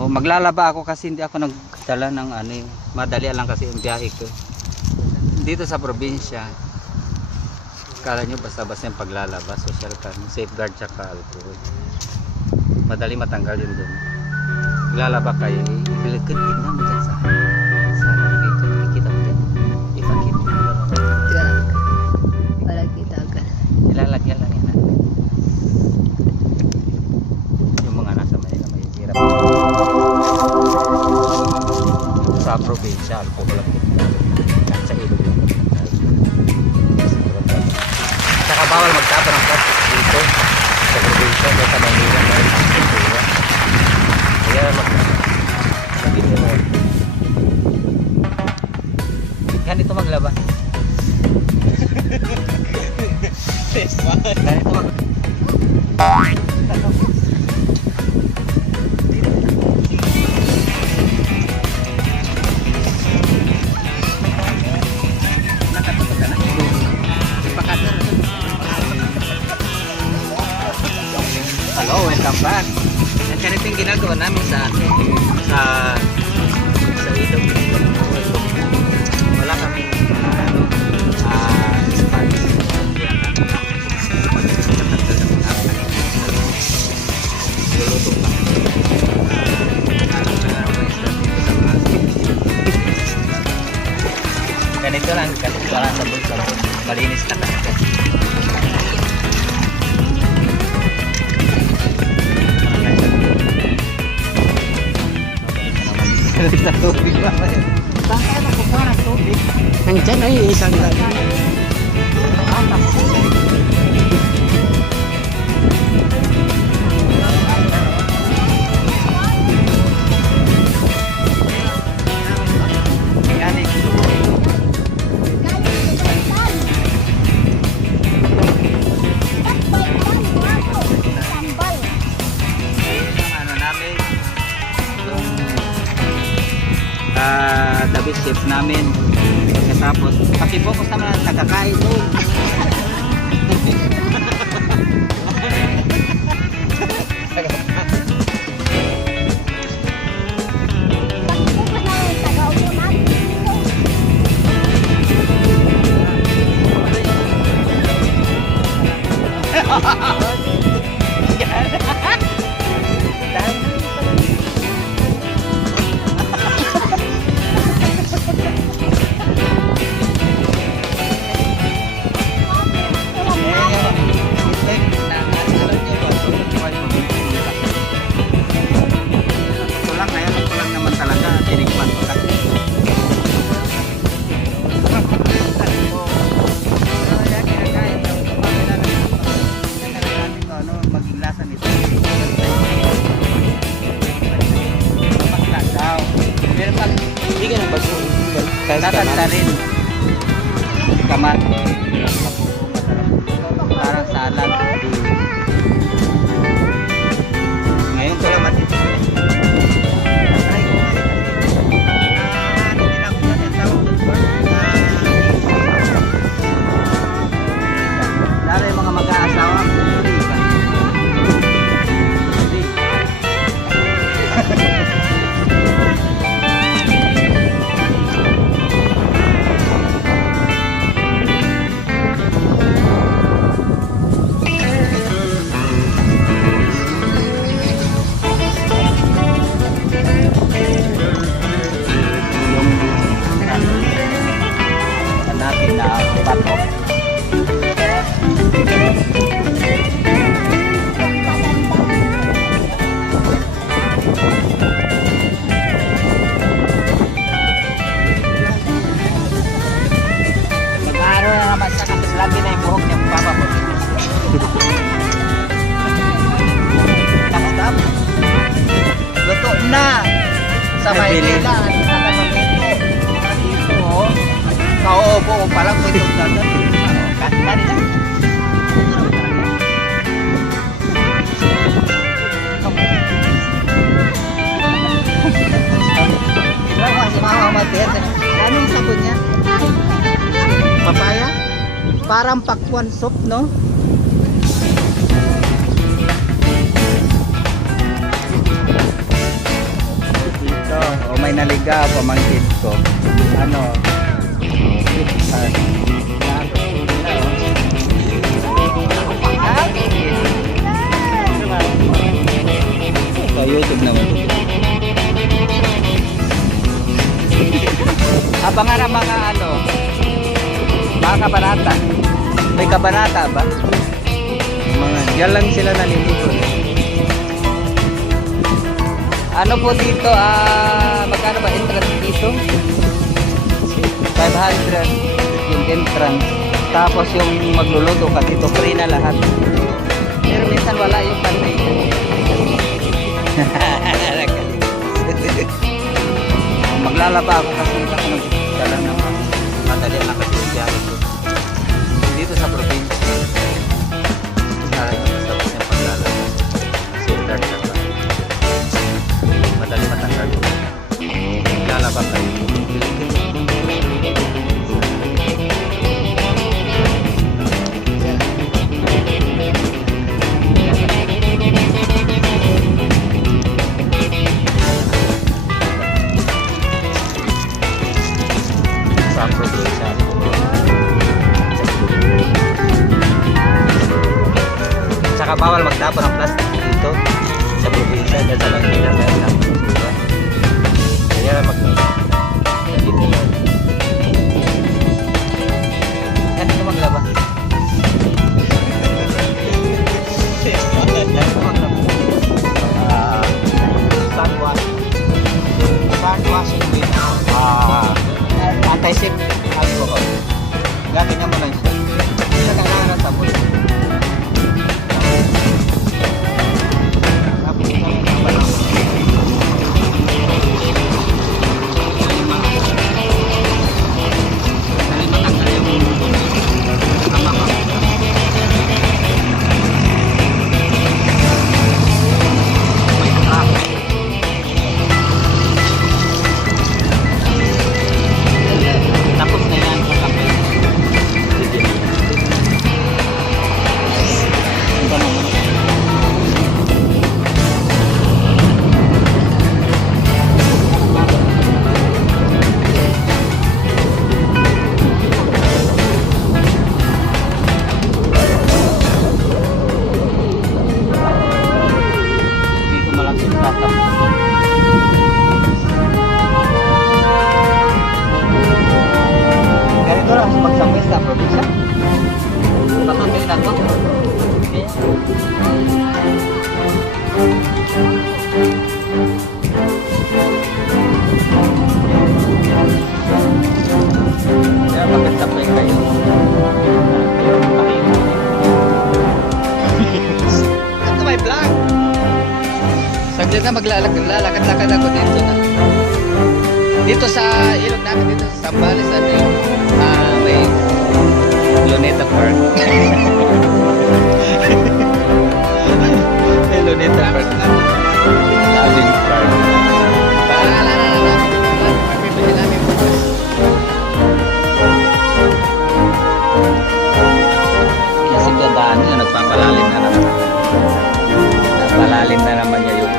Oh, maglalaba ako kasi hindi ako nagdala ng ano, madali lang kasi ang biyahe ko. Dito sa probinsya, kala nyo basta-basta yung paglalaba, social ka, safeguard tsaka alcohol. Madali matanggal yun dun. Maglalaba kayo, ilikod, tignan mo dyan sa dito, nakikita mo dyan. Ipakit mo. Wala kita agad. Ilalagyan lang yan. Yung mga nasa Manila may hirap. Sa probinsya, alcohol lang. At sa ilog lang. Saka bawal magtapon ng plastic dito sa probinsya sa Manila dahil ang kultura. Kaya dito mo. Ganito maglaba. Ganito maglaba. Hello, welcome back. Yan ganito yung ginagawa namin sa ilog. Wala kami spot. Luluto lang. Ganito lang wala sa bulsa. Malinis na talaga. Sa tubig ba? Saan kaya nakukuha ng tubig? Nandiyan ay isang lagi. Dabi chef namin. Tapos paki-focus naman ang nagkakain doon. Tatanda rin kamat parang salad ngayon ko lang matito dahil yung mga mag-aasawa natin na bato. Mag-aaral na naman siya kasi lagi na yung buhok niyang papapot. Nakatap. Luto na! Sa Maynila. Kauupo ko palang po itong dagat. Kanta nila. Si Mama Mater. Anong sabon niya? Papaya? Parang pakwan soup, no? naligaw, pamangkin ko. Ano? Sa YouTube naman. Abangan ang mga ano, mga kabanata. May kabanata ba? Mga, diyan lang sila naliligo. Ano po dito, magkano ba entrance dito? 500 yung entrance. Tapos yung magluluto ka dito, free na lahat. Pero minsan wala yung panay. Maglalaba ako kasi ako nagdala ng madali lang kasi yung biyahe ko. Dito sa probinsya, tapos yung paglalaba. Safeguard ka pa. Madali matanggal. Maglalaba kayo. Sa probinsya. Tsaka bawal magtapon ng plastic dito sa probinsya dahil sa lang nila kaya lang kaya lang dito yun ganito maglaba sandwashing with anti-sip alcohol gamit niya mo lang siya hindi na kailangan ng sabon. Tapos na yan kung kapit. Dito malaking tatap. Ganito lang sa pagsamis sa probinsya. Patutin na to. Kaya pagkasapay kayo. Ito may vlog. Saglit na maglalakad-lakad ako dito na. Dito sa ilog namin, dito sa Sambales, ano yung may Luneta Park. May Luneta Park. Loving Park. Paalala na namin. Pipili namin bukas. Kasi gandaan niya, nagpapalalim na naman. Napalalim na naman niya yung ano.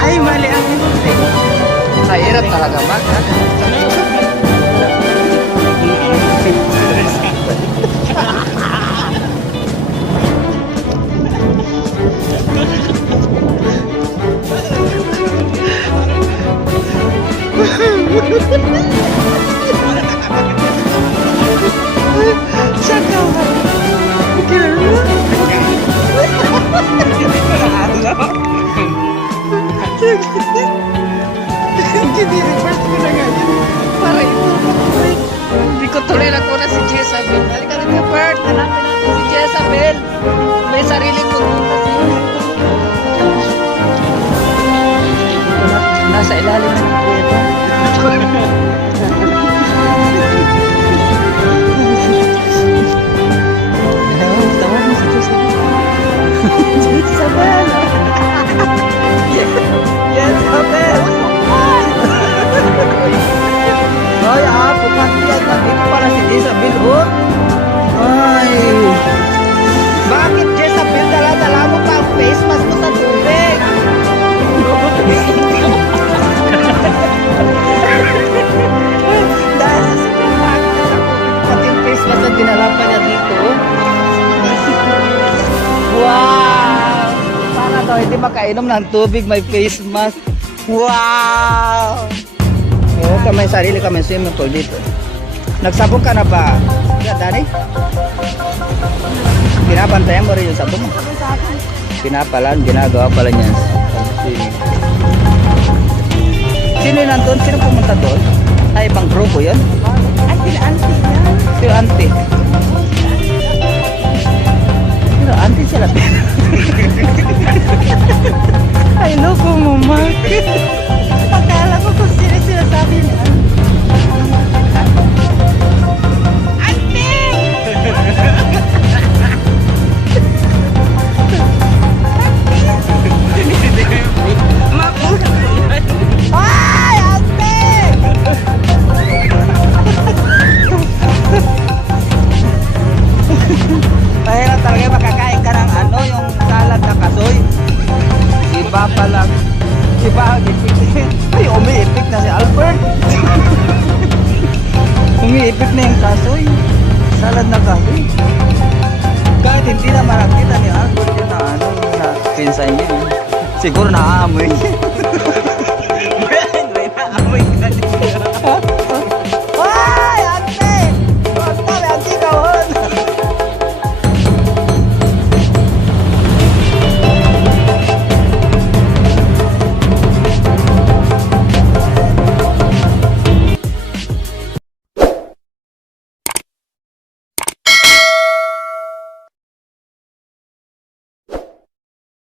Ay, mali ang hindi. Mahirap talaga mag, ha? Hindi-reverse ko na nga yun. Para ito. Hindi ko tuloy na ko na si Jezabel. Halika rin yung part. Hanapin natin si Jezabel. May sariling pupunta siya. Isabel. Jezabel! Ay, pupat yan. Nandito pala si Jezabel, oh. Ay. Bakit, Jezabel, dala-dala mo pa ang face mask mo sa tubig? Dahil sa sobrang bakit na sa tubig, pati yung face mask na dinala pa niya dito. Wow! Para daw hindi makainom ng tubig, may face mask. Wow! Oo, may sarili kami swimming pool dito. Nagsabong ka na ba? Yeah, Dani? Pinabantayan mo rin yung sabong mo. Pinapalan, ginagawa pala niya. Sino yun nandun? Sino pumunta doon? Ay, ibang grupo yun? Ay, sila auntie yan. Sino auntie? Sino auntie sila? Ay, loko mo, Mark. Akala ko kung sino sinasabi niya. Ay, auntie! Mahirap talaga makakain ka ng ano, yung salad na kasoy. Iba pa lang. Iba ang ipik. Ay, umiipik na si Albert. Umiipik na yung kasoy. Salad na kasoy. Kahit hindi na makakita ni Albert yun na ano, na pinsan niya. Siguro naaamoy.